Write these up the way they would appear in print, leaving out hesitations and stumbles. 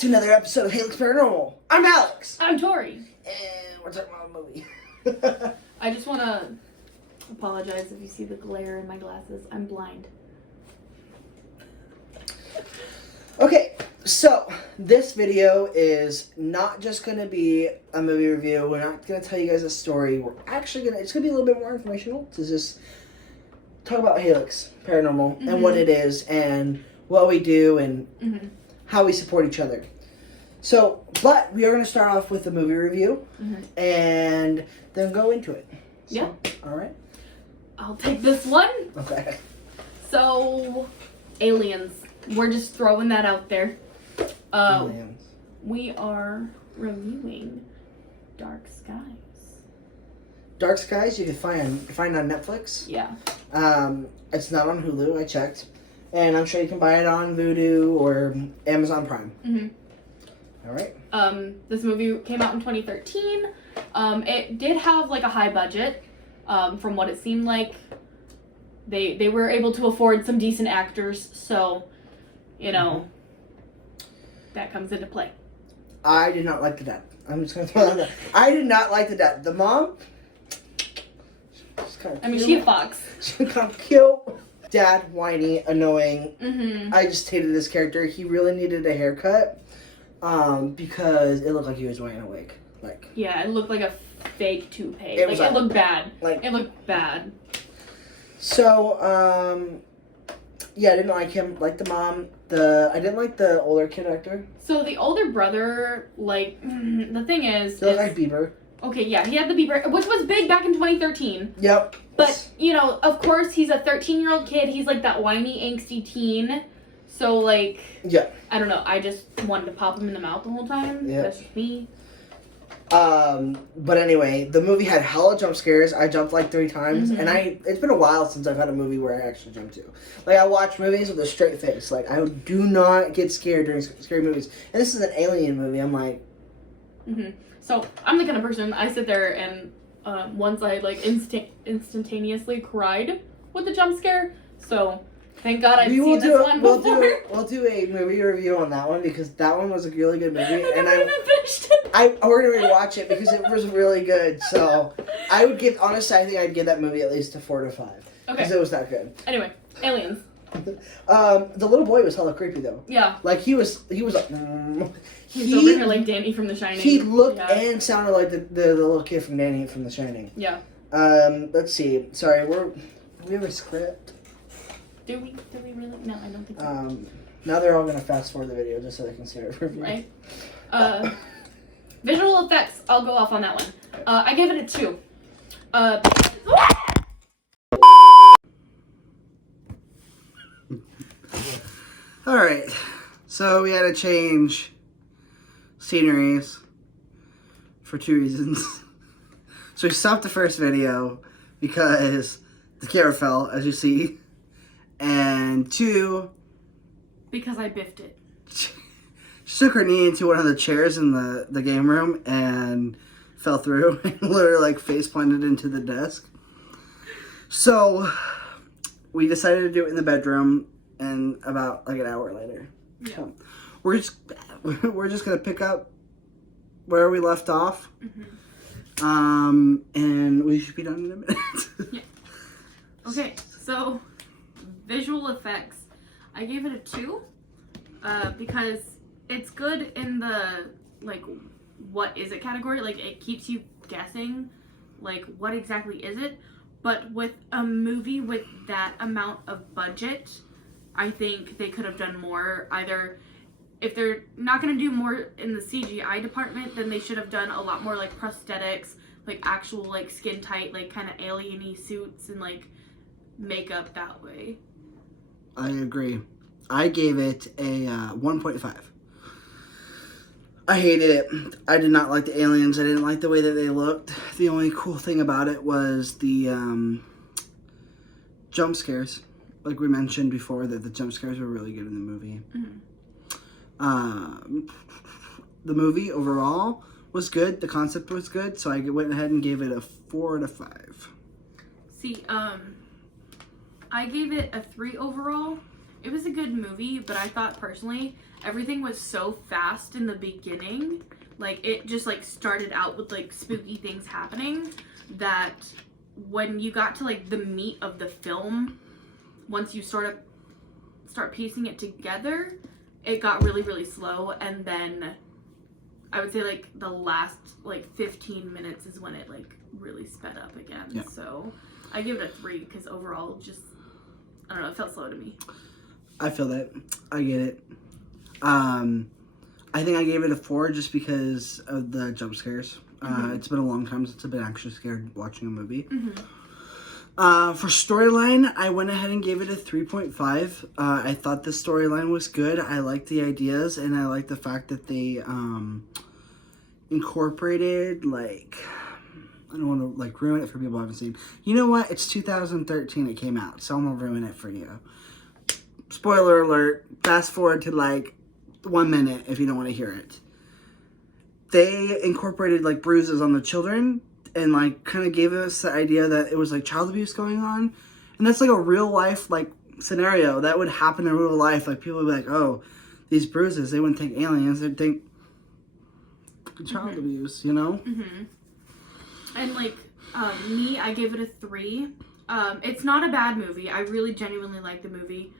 to another episode of Halex Paranormal. I'm Alex. I'm Tori. And we're talking about a movie. I just want to apologize if you see the glare in my glasses. I'm blind. Okay, so this video is not just going to be a movie review. We're not going to tell you guys a story. We're actually going to, it's going to be a little bit more informational to just talk about Halex Paranormal and what it is and what we do and how we support each other. So, but we are going to start off with a movie review and then go into it. So, yeah. All right. I'll take this one. Okay. So, aliens. We're just throwing that out there. Aliens. We are reviewing Dark Skies. Dark Skies you can find on Netflix. Yeah. It's not on Hulu. I checked, and I'm sure you can buy it on Vudu or Amazon Prime. All right. This movie came out in 2013. It did have like a high budget. From what it seemed like, they were able to afford some decent actors. So, you know, that comes into play. I did not like the dad. I'm just gonna throw that out there. I did not like the dad. The mom. She's kind of cute. She's a fox. She's kind of cute. Dad, whiny, annoying. I just hated this character. He really needed a haircut. Because it looked like he was wearing a wig. Yeah, it looked like a fake toupee. It looked bad. It looked bad. So, yeah, I didn't like him. Like the mom. I didn't like the older kid actor. So the older brother, the thing is... He looked like Bieber. Okay, yeah, he had the Bieber, which was big back in 2013. Yep. But, you know, of course, he's a 13-year-old kid. He's, that whiny, angsty teen. So, yeah. I don't know. I just wanted to pop him in the mouth the whole time. Yep. That's just me. But anyway, the movie had hella jump scares. I jumped 3 times, and it's been a while since I've had a movie where I actually jumped to. I watch movies with a straight face. I do not get scared during scary movies. And this is an alien movie. I'm like... So, I'm the kind of person, I sit there and once I, instantaneously cried with the jump scare. So... Thank God I've seen this one before. We'll do a movie review on that one because that one was a really good movie. And I haven't finished it. We're going to rewatch it because it was really good. So I would give, honestly, I think I'd give that movie at least a 4 to 5. Okay. Because it was that good. Anyway, aliens. The little boy was hella creepy though. Yeah. He was like... He was over here like Danny from The Shining. He looked and sounded like the little kid from Danny from The Shining. Yeah. Let's see. Sorry, we have a script. Do we really? No, I don't think so. Now they're all going to fast forward the video just so they can see it review. Right. Visual effects, I'll go off on that one. I gave it a 2. Alright. So we had to change sceneries for 2 reasons. So we stopped the first video because the camera fell, as you see. And 2, because I biffed it. She took her knee into one of the chairs in the game room and fell through and literally face planted into the desk. So we decided to do it in the bedroom and about an hour later. Yeah. So we're just gonna pick up where we left off. And we should be done in a minute. Yeah. Okay, so visual effects, I gave it a 2 because it's good in the what is it category. It keeps you guessing what exactly is it, but with a movie with that amount of budget, I think they could have done more. Either if they're not going to do more in the CGI department, then they should have done a lot more prosthetics, actual skin tight kind of alien-y suits and makeup that way. I agree. I gave it a 1.5. I hated it. I did not like the aliens. I didn't like the way that they looked. The only cool thing about it was the jump scares. Like we mentioned before, that the jump scares were really good in the movie. The movie overall was good. The concept was good. So I went ahead and gave it a 4 to 5. See, I gave it a 3 overall It was a good movie, but I thought personally everything was so fast in the beginning. Like, it just, like, started out with, like, spooky things happening that when you got to, like, the meat of the film, once you start piecing it together, it got really, really slow. And then I would say, like, the last, like, 15 minutes is when it, like, really sped up again. Yeah. So I give it a 3 because overall, just, I don't know, it felt slow to me. I feel that. I get it. I think I gave it a 4 just because of the jump scares. It's been a long time since I've been actually scared watching a movie. For storyline, I went ahead and gave it a 3.5. I thought the storyline was good. I liked the ideas, and I liked the fact that they incorporated, like, I don't want to, like, ruin it for people who haven't seen. You know what? It's 2013 it came out, so I'm going to ruin it for you. Spoiler alert, fast forward to, like, 1 minute if you don't want to hear it. They incorporated, like, bruises on the children and, like, kind of gave us the idea that it was, like, child abuse going on. And that's, like, a real life, like, scenario that would happen in real life. Like, people would be like, oh, these bruises, they wouldn't think aliens, they'd think child abuse, you know? And, like, me, I gave it a 3. It's not a bad movie. I really genuinely like the movie.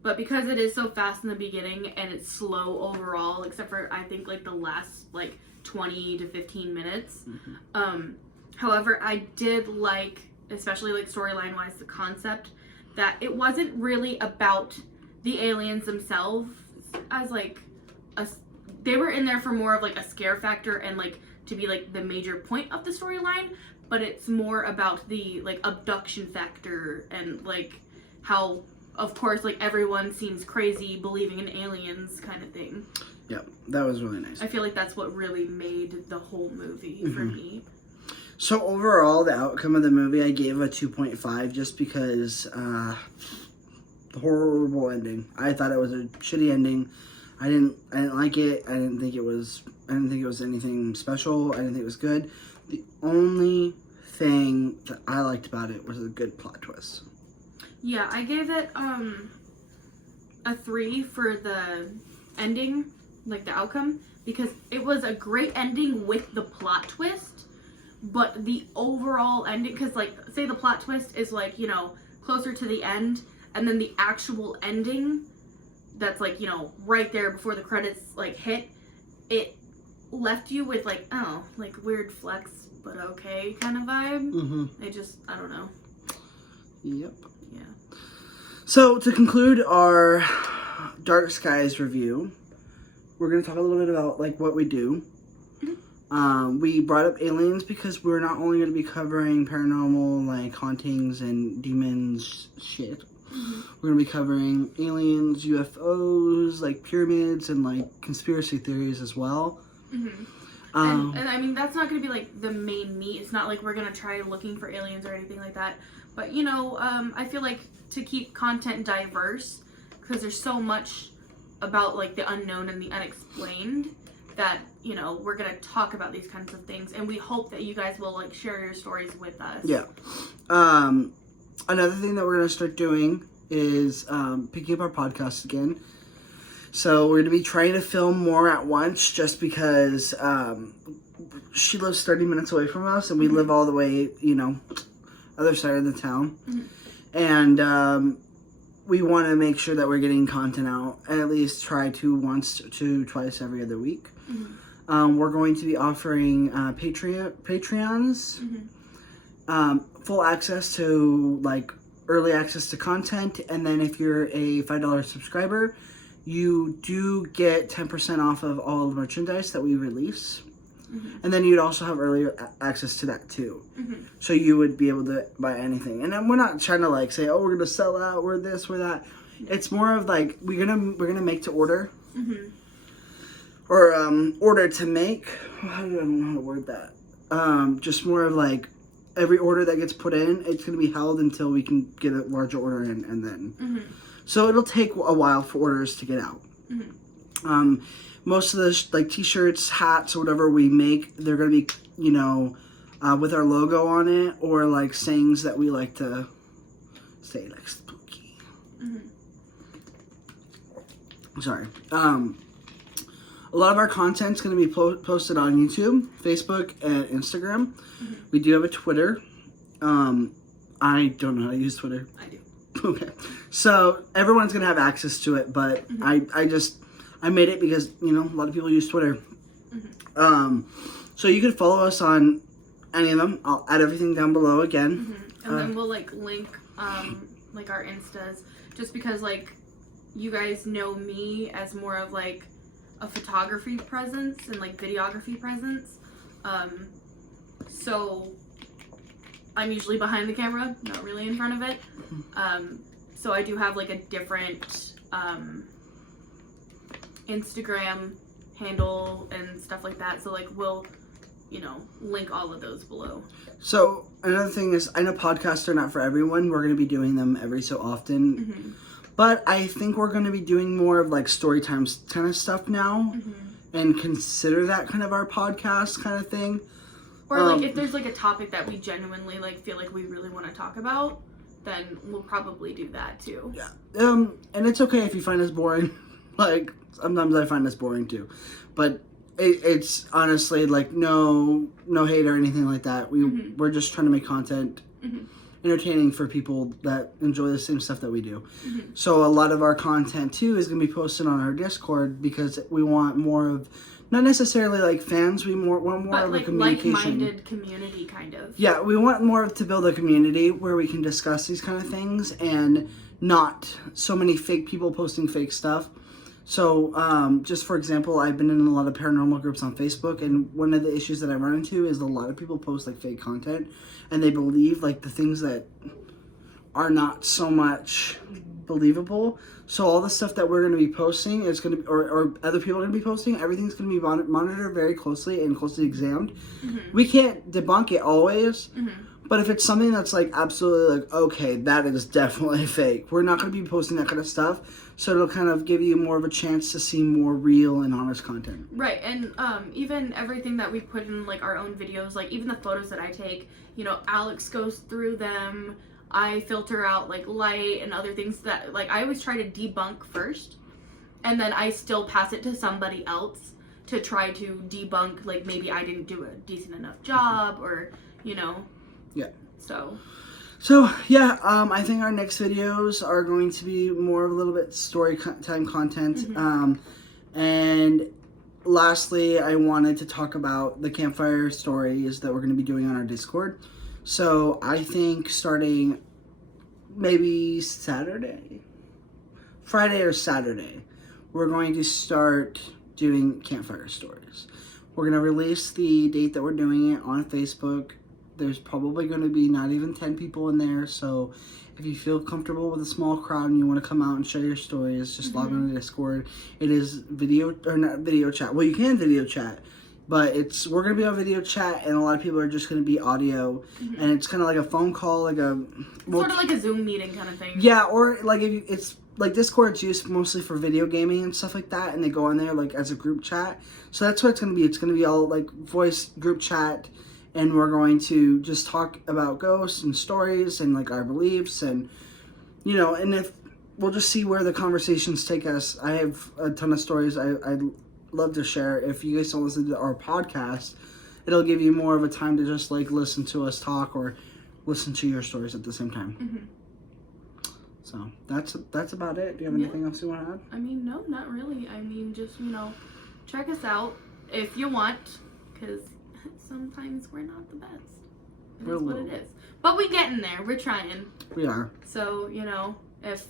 But because it is so fast in the beginning and it's slow overall, except for, I think, like, the last, like, 20 to 15 minutes. However, I did like, especially, like, storyline-wise, the concept that it wasn't really about the aliens themselves as, like, they were in there for more of, like, a scare factor and, like, to be, like, the major point of the storyline, but it's more about the, like, abduction factor and, like, how, of course, like, everyone seems crazy believing in aliens kind of thing. Yeah, that was really nice. I feel like that's what really made the whole movie for me. So overall, the outcome of the movie, I gave a 2.5 just because the horrible ending. I thought it was a shitty ending. I didn't like it. I didn't think it was anything special. I didn't think it was good. The only thing that I liked about it was a good plot twist. Yeah, I gave it a 3 for the ending, like the outcome, because it was a great ending with the plot twist, but the overall ending, because, like, say the plot twist is, like, you know, closer to the end, and then the actual ending that's, like, you know, right there before the credits, like, hit, it left you with, like, oh, like, weird flex, but okay kind of vibe. I don't know. Yep. Yeah. So, to conclude our Dark Skies review, we're going to talk a little bit about, like, what we do. We brought up aliens because we're not only going to be covering paranormal, like, hauntings and demons shit. We're going to be covering aliens, UFOs, like, pyramids, and, like, conspiracy theories as well. And I mean, that's not going to be, like, the main meat. It's not like we're going to try looking for aliens or anything like that. But, you know, I feel like to keep content diverse, because there's so much about, like, the unknown and the unexplained, that, you know, we're going to talk about these kinds of things. And we hope that you guys will, like, share your stories with us. Yeah. Another thing that we're going to start doing is picking up our podcast again. So we're going to be trying to film more at once just because she lives 30 minutes away from us and we live all the way, you know, other side of the town. And we want to make sure that we're getting content out at least once to twice every other week. We're going to be offering Patreons, full access to, like, early access to content, and then if you're a $5 subscriber, you do get 10% off of all the merchandise that we release. And then you'd also have earlier access to that too. So you would be able to buy anything. And then we're not trying to, like, say, oh, we're gonna sell out, we're this, we're that. It's more of, like, we're gonna make to order. Or order to make. I don't know how to word that. Just more of, like, every order that gets put in, it's gonna be held until we can get a larger order in, and then. So it'll take a while for orders to get out. Most of the, like, t-shirts, hats, or whatever we make, they're going to be, you know, with our logo on it, or, like, sayings that we like to say, like, spooky. Sorry. A lot of our content's going to be posted on YouTube, Facebook, and Instagram. Mm-hmm. We do have a Twitter. I don't know how to use Twitter. I do. Okay. So everyone's going to have access to it, but I made it because, you know, a lot of people use Twitter. Mm-hmm. So you can follow us on any of them. I'll add everything down below again. Mm-hmm. And then we'll like link like our Instas, just because like you guys know me as more of like a photography presence and like videography presence. So I'm usually behind the camera, not really in front of it. So I do have like a different Instagram handle and stuff like that. So like we'll, you know, link all of those below. So another thing is, I know podcasts are not for everyone. We're going to be doing them every so often. Mm-hmm. But I think we're going to be doing more of like story times kind of stuff now. Mm-hmm. And consider that kind of our podcast kind of thing. Or like if there's like a topic that we genuinely like feel like we really want to talk about, then we'll probably do that too. Yeah. And it's okay if you find us boring. Like sometimes I find us boring too. But it's honestly like no hate or anything like that. We're just trying to make content entertaining for people that enjoy the same stuff that we do. So a lot of our content too is going to be posted on our Discord, because we want more of, not necessarily like fans, we want more of like a communication. Like-minded community kind of. Yeah, we want more to build a community where we can discuss these kind of things and not so many fake people posting fake stuff. So, just for example, I've been in a lot of paranormal groups on Facebook, and one of the issues that I run into is a lot of people post like fake content, and they believe like the things that are not so much believable. So all the stuff that we're going to be posting is going to be, or other people are going to be posting, everything's going to be monitored very closely and closely examined. We can't debunk it always. But if it's something that's like absolutely like, okay, that is definitely fake, we're not going to be posting that kind of stuff. So it'll kind of give you more of a chance to see more real and honest content. Right, and even everything that we put in like our own videos, like even the photos that I take, you know, Alex goes through them. I filter out like light and other things that like I always try to debunk first, and then I still pass it to somebody else to try to debunk, like maybe I didn't do a decent enough job, or you know. Yeah. So yeah, I think our next videos are going to be more of a little bit story time content. And lastly, I wanted to talk about the Campfire Stories that we're going to be doing on our Discord. So I think starting maybe Friday or Saturday, we're going to start doing Campfire Stories. We're going to release the date that we're doing it on Facebook. There's probably going to be not even 10 people in there, so if you feel comfortable with a small crowd and you want to come out and share your stories, just log on to Discord. It is video, or not video chat. Well, you can video chat, but we're going to be on video chat, and a lot of people are just going to be audio, and it's kind of like a phone call, like a... sort of like a Zoom meeting kind of thing. Yeah, or like it's like Discord's used mostly for video gaming and stuff like that, and they go on there like as a group chat. So that's what it's going to be. It's going to be all like voice group chat. And we're going to just talk about ghosts and stories and like our beliefs, and you know, and if we'll just see where the conversations take us. I have a ton of stories I'd love to share. If you guys don't listen to our podcast, it'll give you more of a time to just like listen to us talk or listen to your stories at the same time. So that's about it. Do you have anything else you want to add? I mean, no, not really. I mean, just, you know, check us out if you want, because sometimes we're not the best. It is what it is. But we're getting there. We're trying. We are. So, you know, if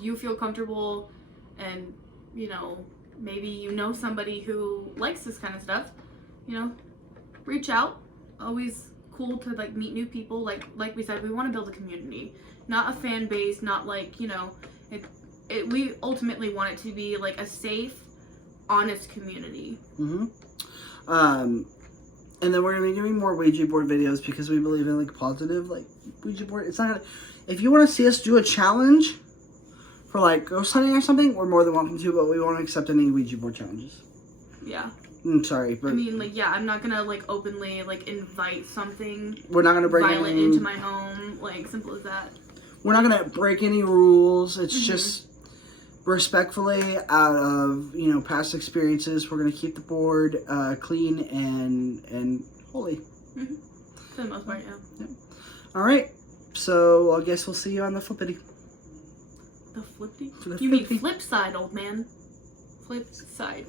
you feel comfortable and, you know, maybe you know somebody who likes this kind of stuff, you know, reach out. Always cool to, like, meet new people. Like we said, we want to build a community. Not a fan base, not, like, you know, we ultimately want it to be, like, a safe, honest community. And then we're going to be doing more Ouija board videos because we believe in like positive like Ouija board. It's not gonna, if you want to see us do a challenge for like ghost hunting or something, we're more than welcome to, but we won't accept any Ouija board challenges. Yeah. I'm sorry, but I mean, like, yeah, I'm not gonna like openly like invite something. We're not gonna break violent into my home. Like, simple as that. We're not gonna break any rules. It's just respectfully, out of past experiences, we're gonna keep the board clean and holy. Mm-hmm. For the most part, yeah. All right, so I guess we'll see you on the flippity. The flippity? The You mean flippity. flip side, old man. Flip side.